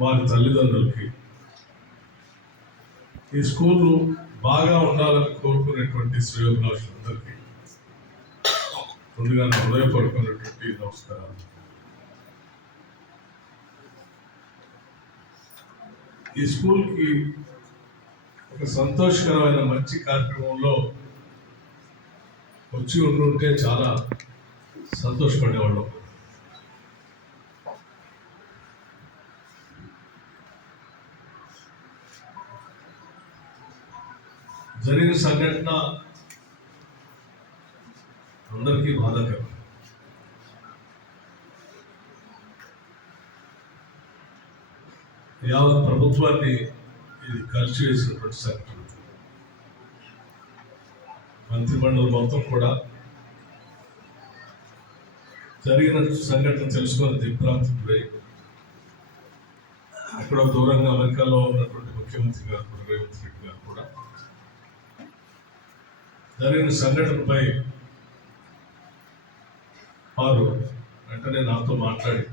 వారి తల్లిదండ్రులకి ఈ స్కూలు బాగా ఉండాలని కోరుకునేటువంటి శ్రేయోభిలాషులందరికీ ముందుగా హృదయపూర్వకమైనటువంటి నమస్కారాలు. ఈ స్కూల్కి ఒక సంతోషకరమైన మంచి కార్యక్రమంలో వచ్చి ఉండుంటే చాలా సంతోషపడేవాళ్ళం. జరిగిన సంఘటన అందరికీ బాధాకరం. యావత్ ప్రభుత్వాన్ని ఇది కలిసివేసినటువంటి సంఘటన. మంత్రిమండలి మొత్తం కూడా జరిగిన సంఘటన తెలుసుకొని దిగ్భ్రాంతిపై ఎక్కడో దూరంగా అమెరికాలో ఉన్నటువంటి ముఖ్యమంత్రి గారు కూడా రేవంత్ రెడ్డి గారు కూడా జరిగిన సంఘటనపై వారు వెంటనే నాతో మాట్లాడి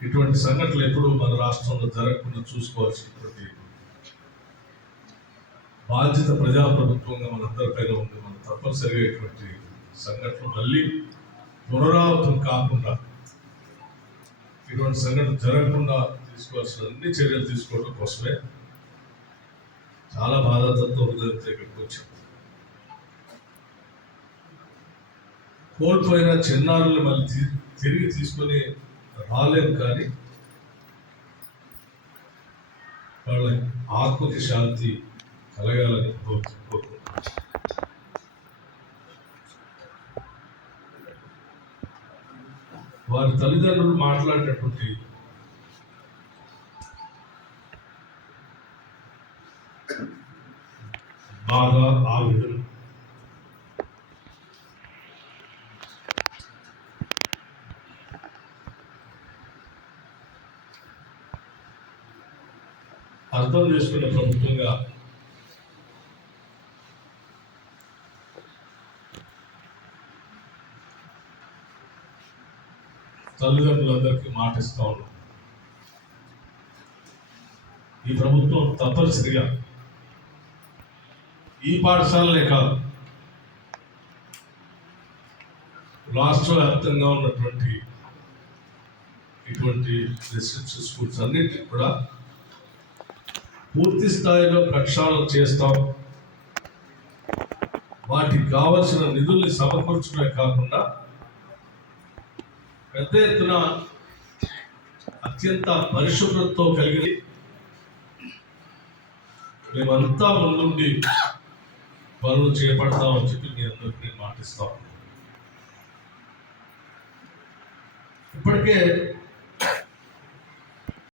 ఇటువంటి సంఘటనలు ఎప్పుడు మన రాష్ట్రంలో జరగకుండా చూసుకోవాల్సినటువంటి బాధ్యత ప్రజాప్రభుత్వంగా మనందరిపైన ఉంది. మనం తప్పనిసరిగా ఇటువంటి సంఘటనలు మళ్ళీ పునరావృతం కాకుండా ఇటువంటి సంఘటన జరగకుండా తీసుకోవాల్సిన అన్ని చర్యలు తీసుకోవడం కోసమే చాలా బాధాతత్వ హృదయంతో ఇక్కడికి వచ్చాం. కోల్పోయిన చిన్నారుల్ని మళ్ళీ తిరిగి తీసుకొని రాలేము, కానీ వాళ్ళ ఆత్మకి శాంతి కలగాలని కోరుకుంటున్నాం. వారి తల్లిదండ్రులు మాట్లాడినటువంటి బాధ, ఆవేదన అర్థం చేసుకున్న ప్రభుత్వంగా తల్లిదండ్రులందరికీ మాటిస్తా ఉన్నాం. ఈ ప్రభుత్వం తప్పనిసరిగా ఈ పాఠశాలనే కాదు, రాష్ట్ర వ్యాప్తంగా ఉన్నటువంటి ఇటువంటి రెసిడెన్షియల్ స్కూల్స్ అన్నింటినీ కూడా పూర్తి స్థాయిలో ప్రక్షాళన చేస్తాం. వాటికి కావలసిన నిధుల్ని సమకూర్చడమే కాకుండా పెద్ద ఎత్తున అత్యంత పరిశుభ్రతతో కలిగి మేమంతా ముందుండి పనులు చేపడతామని చెప్పి మీ అందరికీ నేను మాటిస్తాం. ఇప్పటికే